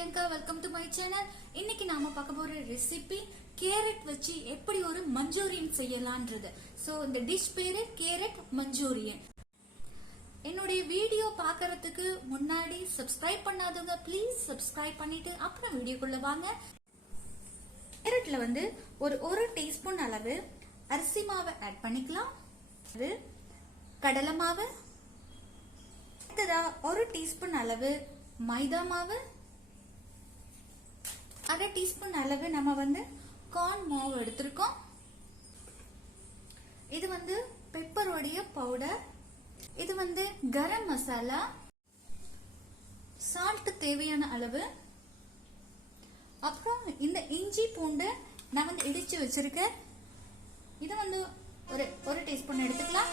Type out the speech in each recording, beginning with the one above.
Priyanka. Welcome to my channel. இன்னைக்கு நாம பார்க்க போற ரெசிபி கேரட் வச்சு எப்படி ஒரு மஞ்சூரியன் செய்யலாம்ன்றது. சோ இந்த டிஷ் பேரு கேரட் மஞ்சூரியன். என்னுடைய வீடியோ பார்க்கறதுக்கு முன்னாடி சப்ஸ்கிரைப் பண்ணாதவங்க ப்ளீஸ் சப்ஸ்கிரைப் பண்ணிட்டு அப்புறம் வீடியோக்குள்ள வாங்க. கேரட்ல வந்து ஒரு டீஸ்பூன் அளவு அரிசி மாவை ஆட் பண்ணிக்கலாம். கடலை மாவு, ஒரு டீஸ்பூன் அளவு மைதா மாவு, அரை டீஸ்பூன் அளவு நம்ம வந்து கார்ன் மாவு எடுத்திருக்கோம். இது வந்து பெப்பரோடைய பவுடர், இது வந்து கரம் மசாலா, சால்ட் தேவையான அளவு, அப்புறம் இந்த இஞ்சி பூண்டு நான் வந்து இடிச்சு வச்சிருக்கேன். இது வந்து ஒரு டீஸ்பூன் எடுத்துக்கலாம்.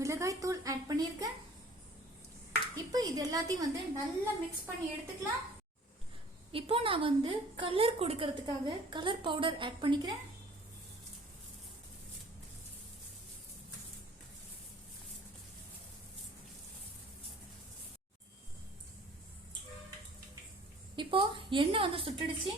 மிளகாய் தூள் ஆட் பண்ணிருக்கேன். இப்போ இது எல்லாத்தையும் வந்து நல்லா மிக்ஸ் பண்ணி எடுத்துக்கலாம். இப்போ நான் வந்து கலர் கொடுக்கறதுக்காக கலர் பவுடர் ஆட் பண்ணிக்கிறேன். இப்போ எண்ணெய் வந்து சுட்டுடுச்சு.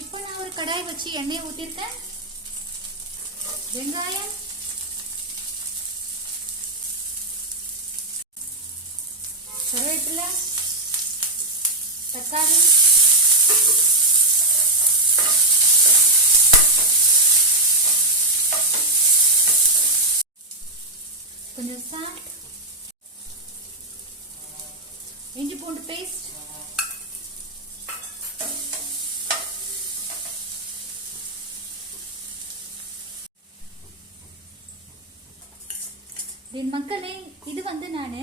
இப்போ நான் ஒரு கடாய் வச்சு எண்ணெய் ஊத்திருக்கேன். வெங்காயம், கருவேப்பிலை, தக்காளி, கொஞ்சம் சால்ட், இஞ்சி பூண்டு பேஸ்ட், மக்களே இது வந்து நானு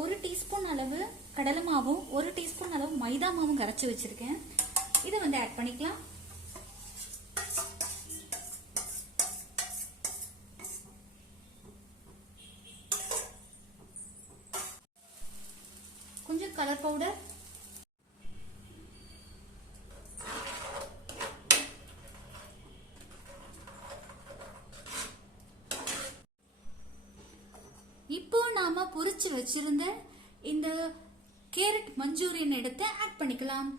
ஒரு டீஸ்பூன் அளவு கடலை மாவும் ஒரு டீஸ்பூன் அளவு மைதா மாவும் கரைச்சு வச்சிருக்கேன். இதை வந்து ஆட் பண்ணிக்கலாம். கொஞ்சம் கலர் பவுடர், இப்போ நாம பொரிச்சு வச்சிருந்த இந்த கேரட் மஞ்சூரியன் எடுத்து ஆட் பண்ணிக்கலாம்.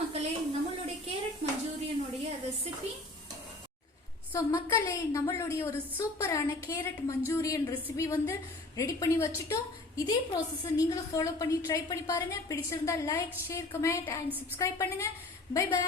மக்களே நம்மளுடைய கேரட் மஞ்சூரியனுடைய ரெசிபி. சோ மக்களே நம்மளுடைய ஒரு சூப்பரான கேரட் மஞ்சூரியன் ரெசிபி வந்து ரெடி பண்ணி வச்சுட்டோம். இதே ப்ராசஸ் நீங்களும் ஃபாலோ பண்ணி ட்ரை பண்ணி பாருங்க. பிடிச்சிருந்தா like, share, comment and subscribe பண்ணுங்க. Bye by.